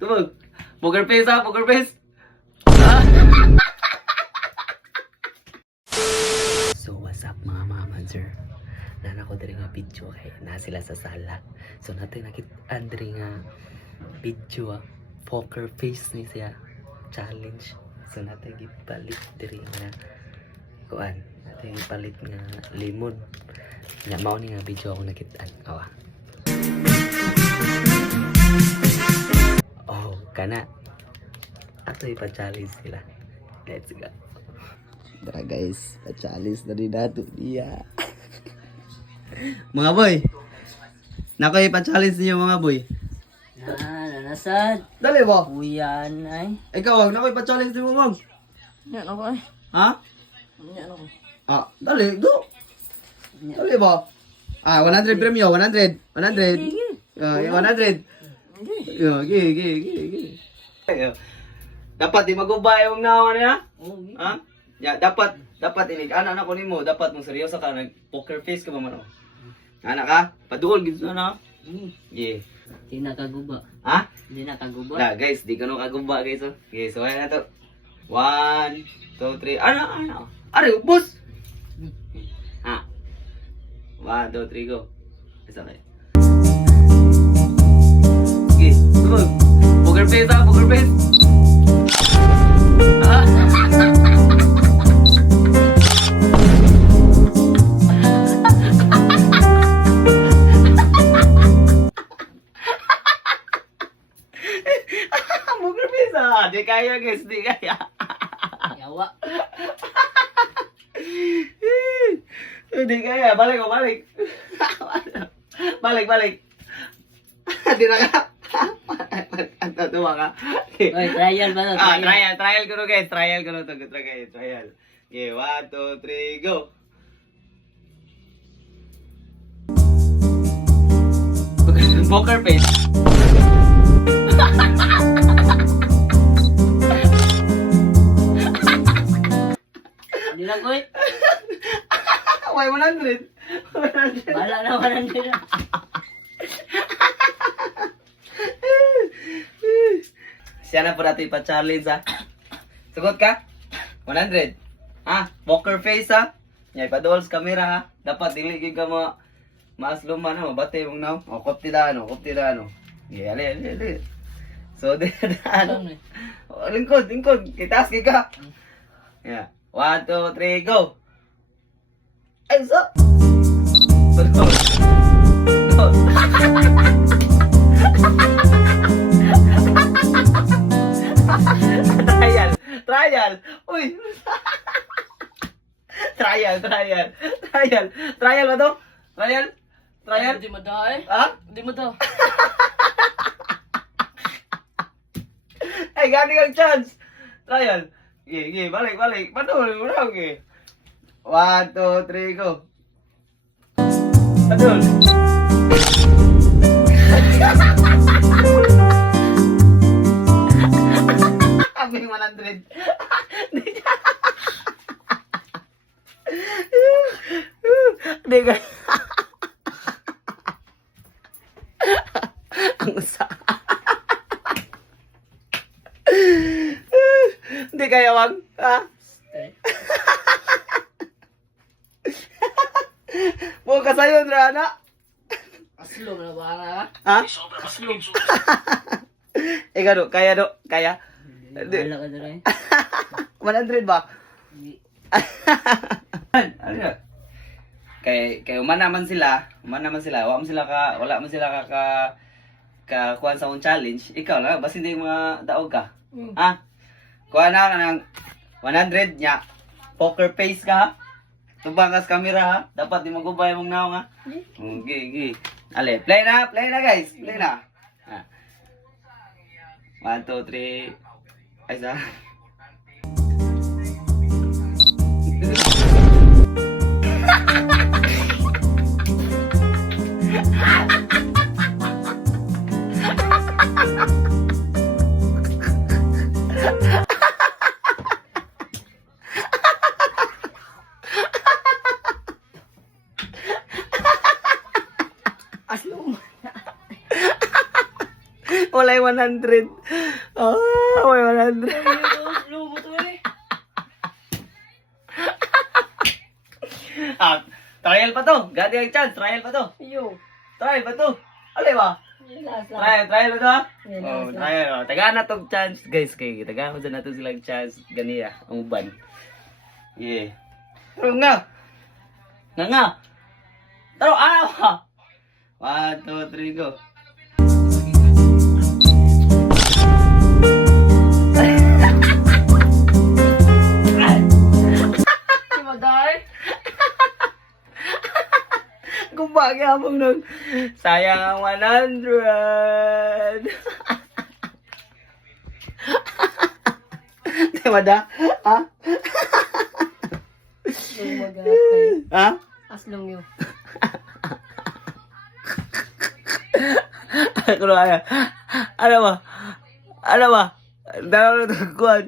Tubog. Poker face ha, poker face. So what's up mga mama, sir? Nana ko diri nga video kay na sila sa sala. So natin nakit-an diri nga video poker face ni siya challenge. So natin gipalit diri nga kuan. Natin gipalit nga lemon. Nga mao ni nga video ako nakit-an. Awa. Oh, kana. Ato ipa-challenge sila. Let's go. Tara guys, pa-challenge na rin nato niya. Mga boy, nako ipa-challenge niyo mga boy. Nanasad. Dali ba? Uyan ay. Ikaw, nako ipa-challenge niyo mga. Yan ako ay. Ha? Yan ako. Ah, dali, go. Dali ba? Ah, 100 premyo, 100. 100. 100. Gigi. Dapat di magubay yung nawa niya. Ha? Ya, dapat ini anak ko nimo, dapat mo seryoso ka nag poker face ka ba man. Anak ka? Padul gid na. Gi. Di nakaguba. Ha? Di nakaguba. Na guys, di kano kaguba guys. Oh. Okay, so ayan na to. 1 2 3. Ano? Are, boss. Ha. 1 2 3 go. Isa kay. Okay, tubog. Poker face ha, poker face. Ah. Poker face ha. Di kaya guys, di kaya. Yawa. Di kaya, balik. Balik. Di na ka. Tuwa ka. Oy, trial ba to? Trial ko no guys. Trial. Okay, 1, 2, 3, go. Poker face. Di lang ko eh. Why 100? Bala na 100 na. Siya na po natin ipa-challenge ha. Sugot ka? 100. Ha? Poker face ha? Yan, ipa-dual sa camera ha. Dapat diligid ka mo maasluman ha. Mabate mong now. O, kopti da ano. Yeah, ali. So, ano? Lingkod. Kitaas ka. Yeah. 1, 2, 3, go! Ay, so! Betul. Trial. Uy. Trial ba to? Trial? Di mo daw eh. Ha? Di mo daw. Ay, gani kang chance. Trial. Gigi, balik. Padul, urang ge. 1, 2, 3, go. Padul. Aming 100. Di ka. Ang usa. Hindi kaya wag. Ha? Mo kasayon ra na. Aslo na ba nga? Ha? Aslo. Ikaw do, kaya. Bala ka dala eh. 100 ba? Ano na? Kay umana man sila, wala man sila ka kuan sa un challenge. Ikaw lang basta hindi mga daog ka. Ha? Kuha na ka ng 100 nya. Poker face ka ha? Tubangas camera ha? Dapat di magubay mong naong ha? Okay. Ale, play na guys. Play na. Ha. 1, 2, 3. Ay sa. Aslong. Wala yung 100. Oh, may 100. Aslong mo to eh. Ah, trial pa to. Gati ang chance. Trial pa to. Yo. Trial pa to. Alay ba? Last lang. Trial pa to ha? Yeah, Oh, last lang. trial. Oh. Tagaan na tong chance, guys. Kay tagaan mo dyan na to silang chance. Ganiya, ang uban. Yeah. Taro nga. Nga. Taro, ha? 1, 2, 3, go. Si Maday. Kung bakit habang nun, sayang ang 100. Diba da? Ha? Aslong magatay. Ha? Aslong yun. Ano kaya? Ano ba? Ano ba? Dalawa na ito kuhan.